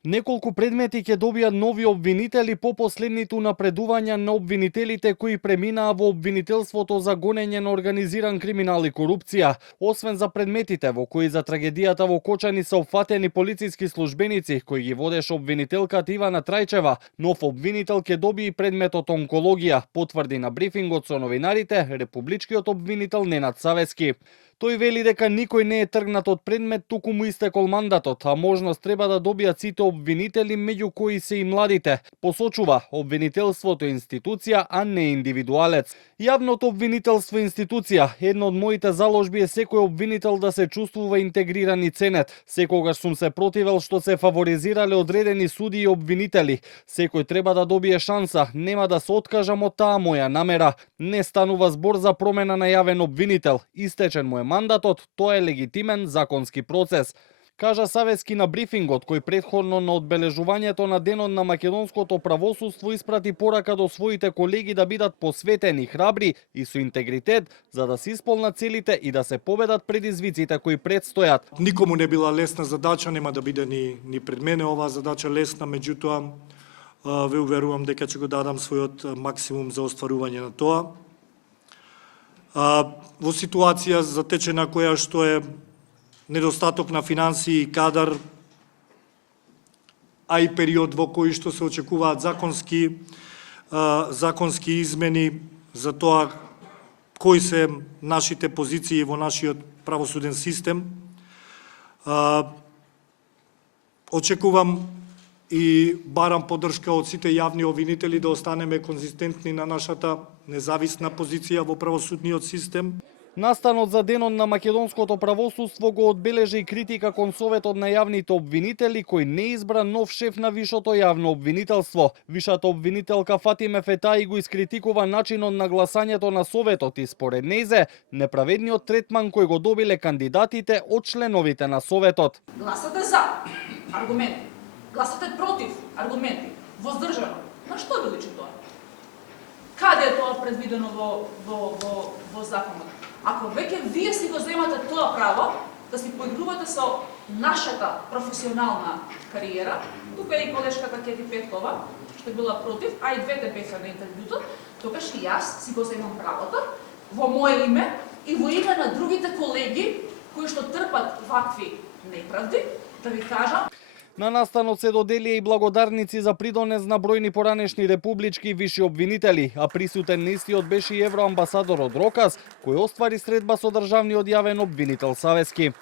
Неколку предмети ќе добијат нови обвинители по последните напредувања на обвинителите кои преминаа во обвинителството за гонење на организиран криминал и корупција. Освен за предметите во кои за трагедијата во Кочани се опфатени полициски службеници кои ги водеше обвинителката Ивана Трајчева, нов обвинител ќе добие и предметот онкологија, потврди на брифингот со новинарите републичкиот обвинител Ненад Савески. Тој вели дека никој не е тргнат од предмет, туку му истекол мандатот, а можност треба да добијат сите обвинители, меѓу кои се и младите. Посочува, обвинителството е институција, а не индивидуалец. Јавното обвинителство е институција. Една од моите заложби е секој обвинител да се чувствува интегриран и ценет. Секогаш сум се противел што се фаворизирале одредени суди и обвинители. Секој треба да добие шанса, нема да се откажам од таа моја намера. Не станува збор за промена на јавен обвинител. Истечен му е мандатот, тоа е легитимен законски процес, кажа Савески на брифингот, кој претходно на одбележувањето на денот на македонското правосудство испрати порака до своите колеги да бидат посветени, храбри и со интегритет, за да се исполнат целите и да се победат предизвиците кои предстојат. Никому не била лесна задача, нема да биде ни пред мене оваа задача лесна, меѓутоа ве уверувам дека ќе го дадам својот максимум за остварување на тоа. Во ситуација затечена која што е недостаток на финансии и кадар, а и период во кој што се очекуваат законски измени за тоа кои се нашите позиции во нашиот правосуден систем, очекувам и барам поддршка од сите јавни обвинители да останеме конзистентни на нашата независна позиција во правосудниот систем. Настанот за денот на македонското правосудство го одбележи и критика кон Советот на јавните обвинители кој не избра нов шеф на вишото јавно обвинителство. Вишата обвинителка Фатиме Фетаи го искритикува начинот на гласањето на Советот и според нејзе неправедниот третман кој го добиле кандидатите од членовите на Советот. Гласате за аргументи, гласате против аргументи, воздржано. На што ви личи тоа? Каде е тоа предвидено во законот? Ако веќе вие си го земате тоа право да си поигрувате со нашата професионална кариера, тука е и колешката Кети Петкова, што била против, а и двете беха на интервјуто, тогаш и јас си го земам правото во моје име и во име на другите колеги кои што трпат вакви неправди, да ви кажам. На настанот се доделија и благодарници за придонес на бројни поранешни републички виши обвинители, а присутен на истиот беше и евроамбасадорот Рокас, кој оствари средба со државниот јавен обвинител Савески.